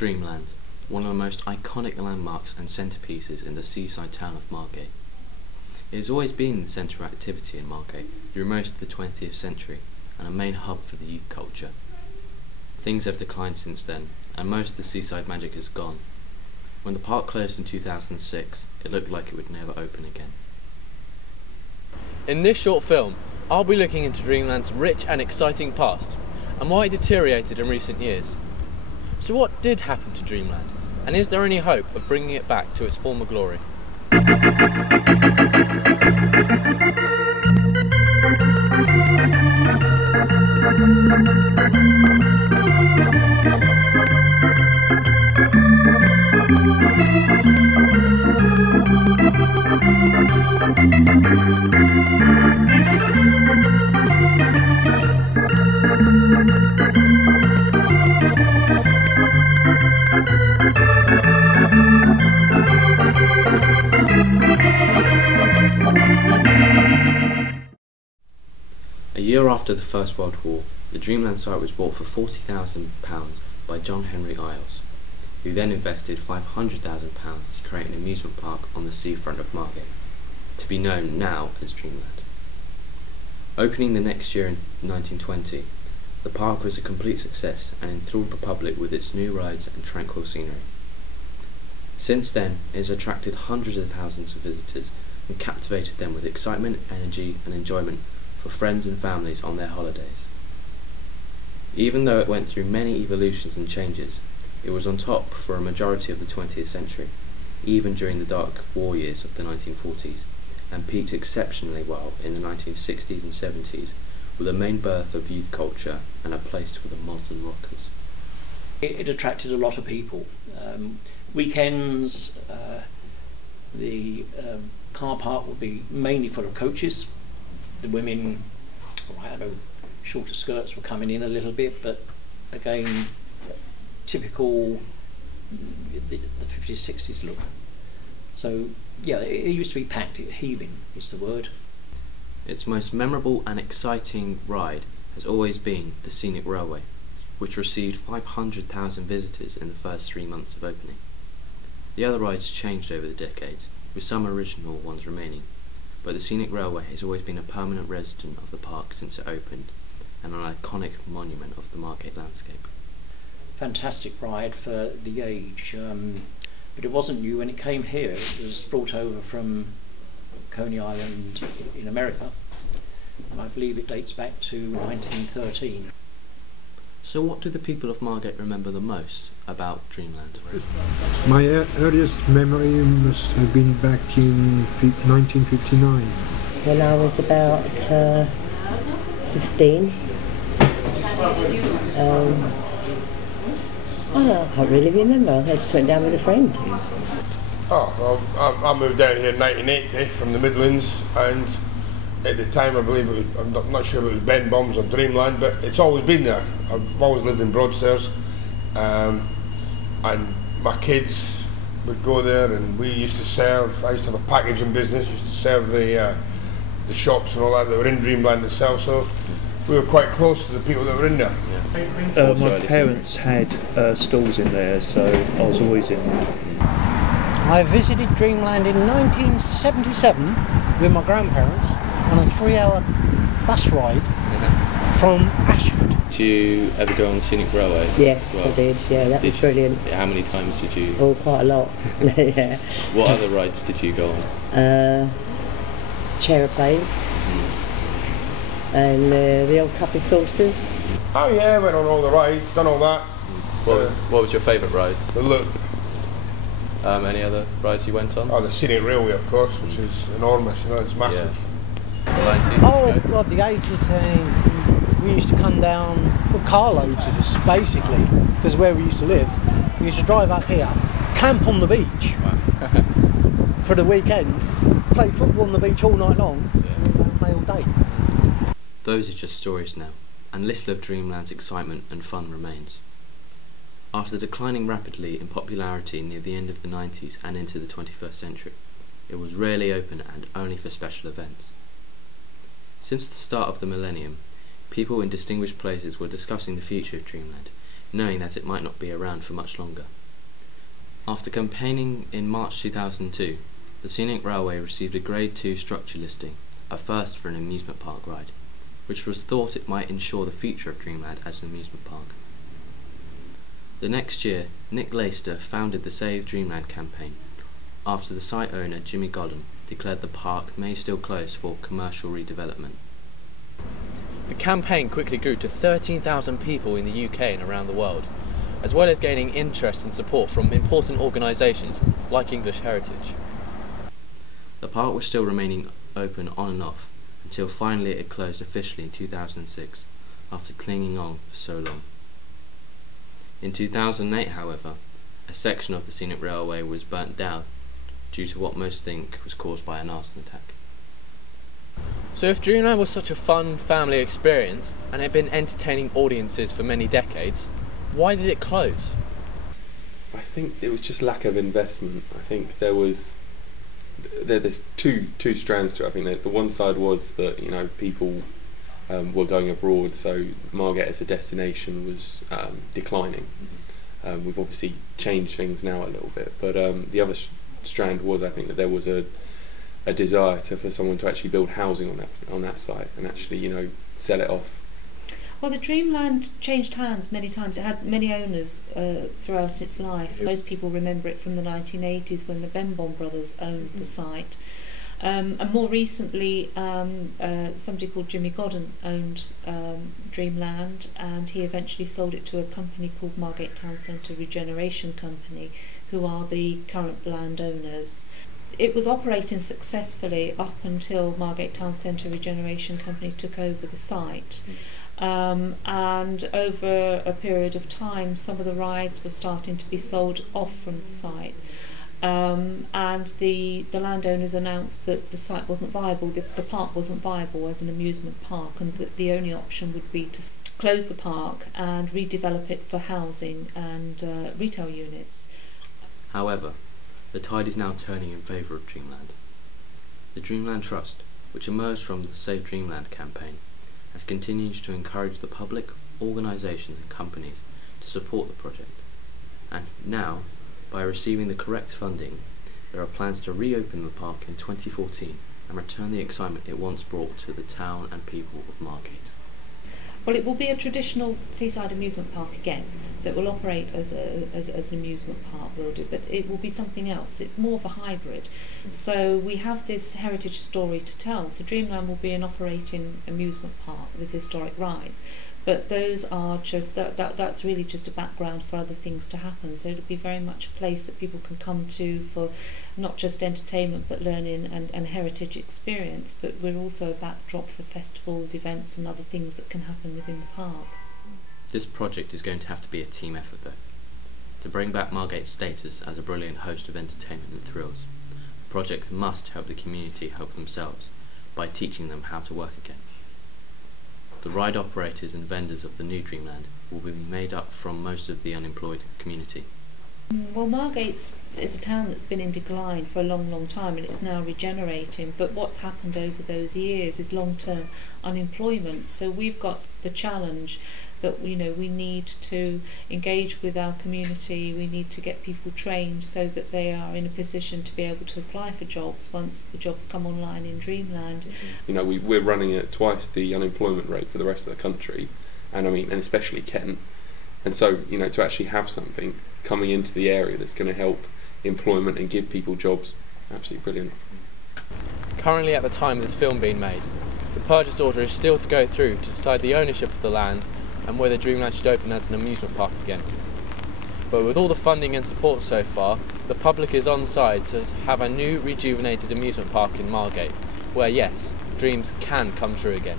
Dreamland, one of the most iconic landmarks and centrepieces in the seaside town of Margate. It has always been the centre of activity in Margate through most of the 20th century and a main hub for the youth culture. Things have declined since then, and most of the seaside magic is gone. When the park closed in 2006, it looked like it would never open again. In this short film, I'll be looking into Dreamland's rich and exciting past, and why it deteriorated in recent years. So what did happen to Dreamland, and is there any hope of bringing it back to its former glory? A year after the First World War, the Dreamland site was bought for £40,000 by John Henry Isles, who then invested £500,000 to create an amusement park on the seafront of Margate, to be known now as Dreamland. Opening the next year in 1920, the park was a complete success and enthralled the public with its new rides and tranquil scenery. Since then, it has attracted hundreds of thousands of visitors and captivated them with excitement, energy and enjoyment for friends and families on their holidays. Even though it went through many evolutions and changes, it was on top for a majority of the 20th century, even during the dark war years of the 1940s, and peaked exceptionally well in the 1960s and 70s, with a main birth of youth culture and a place for the modern rockers. It attracted a lot of people. Weekends, the car park would be mainly full of coaches. The women, I know shorter skirts were coming in a little bit, but again, typical the 50s, 60s look. So yeah, it used to be packed, heaving is the word. Its most memorable and exciting ride has always been the Scenic Railway, which received 500,000 visitors in the first 3 months of opening. The other rides changed over the decades, with some original ones remaining, but the Scenic Railway has always been a permanent resident of the park since it opened, and an iconic monument of the Margate landscape. Fantastic ride for the age, but it wasn't new when it came here. It was brought over from Coney Island in America, and I believe it dates back to 1913. So what do the people of Margate remember the most about Dreamland? My earliest memory must have been back in 1959. When I was about 15. I can't really remember. I just went down with a friend. Oh, well, I moved down here in 1980 from the Midlands, and at the time I believe it was, I'm not sure if it was Ben Bombs or Dreamland, but it's always been there. I've always lived in Broadstairs, and my kids would go there, and we used to serve. I used to have a packaging business, used to serve the shops and all that were in Dreamland itself, so we were quite close to the people that were in there. Yeah. My parents had stalls in there, so I was always in there. I visited Dreamland in 1977 with my grandparents on a 3-hour bus ride from Ashford. Did you ever go on the Scenic Railway? Yes, I did. Yeah, that was brilliant. Yeah, how many times did you? Oh, quite a lot. Yeah. What other rides did you go on? Chairplanes and the old cup of saucers. Oh yeah, went on all the rides, done all that. What was your favourite ride? The Loop. Any other rides you went on? Oh, the Scenic Railway, of course, which is enormous. You know, it's massive. Yeah. Oh God, the 80s. We used to come down with carloads of us, basically, because where we used to live, we used to drive up here, camp on the beach for the weekend, play football on the beach all night long, and play all day. Those are just stories now, and little of Dreamland's excitement and fun remains. After declining rapidly in popularity near the end of the 90s and into the 21st century, it was rarely open and only for special events. Since the start of the millennium, people in distinguished places were discussing the future of Dreamland, knowing that it might not be around for much longer. After campaigning in March 2002, the Scenic Railway received a Grade 2 structure listing, a first for an amusement park ride, which was thought it might ensure the future of Dreamland as an amusement park. The next year, Nick Laister founded the Save Dreamland campaign, after the site owner Jimmy Godden declared the park may still close for commercial redevelopment. The campaign quickly grew to 13,000 people in the UK and around the world, as well as gaining interest and support from important organisations like English Heritage. The park was still remaining open on and off until finally it closed officially in 2006, after clinging on for so long. In 2008, however, a section of the Scenic Railway was burnt down due to what most think was caused by an arson attack. So if Dreamland was such a fun family experience and had been entertaining audiences for many decades, why did it close? I think it was just lack of investment. I think there's two strands to it. I think that the one side was that, you know, people were going abroad, so Margate as a destination was declining. We've obviously changed things now a little bit, but the other strand was, I think, that there was a desire for someone to actually build housing on that site and actually, you know, sell it off. Well, the Dreamland changed hands many times. It had many owners throughout its life. Most people remember it from the 1980s when the Benbom brothers owned the site. And more recently, somebody called Jimmy Godden owned Dreamland, and he eventually sold it to a company called Margate Town Centre Regeneration Company, who are the current landowners. It was operating successfully up until Margate Town Centre Regeneration Company took over the site. And over a period of time, some of the rides were starting to be sold off from the site. And the landowners announced that the site wasn't viable, the park wasn't viable as an amusement park, and that the only option would be to close the park and redevelop it for housing and retail units. However, the tide is now turning in favour of Dreamland. The Dreamland Trust, which emerged from the Save Dreamland campaign, has continued to encourage the public, organisations and companies to support the project. And now, by receiving the correct funding, there are plans to reopen the park in 2014 and return the excitement it once brought to the town and people of Margate. Well, it will be a traditional seaside amusement park again, so it will operate as an amusement park, will do, but it will be something else. It's more of a hybrid. So we have this heritage story to tell. So Dreamland will be an operating amusement park with historic rides, but those are just that's really just a background for other things to happen. So it'll be very much a place that people can come to for not just entertainment but learning and heritage experience, but we're also a backdrop for festivals, events and other things that can happen within the park. This project is going to have to be a team effort though. To bring back Margate's status as a brilliant host of entertainment and thrills, the project must help the community help themselves by teaching them how to work again. The ride operators and vendors of the new Dreamland will be made up from most of the unemployed community. Well, Margate is a town that's been in decline for a long time, and it's now regenerating, but what's happened over those years is long-term unemployment. So we've got the challenge that, you know, we need to engage with our community, we need to get people trained so that they are in a position to be able to apply for jobs once the jobs come online in Dreamland. You know, we're running at twice the unemployment rate for the rest of the country, and I mean, and especially Kent. And so, you know, to actually have something coming into the area that's going to help employment and give people jobs, absolutely brilliant. Currently, at the time of this film being made, the purchase order is still to go through to decide the ownership of the land and whether Dreamland should open as an amusement park again. But with all the funding and support so far, the public is on side to have a new rejuvenated amusement park in Margate, where yes, dreams can come true again.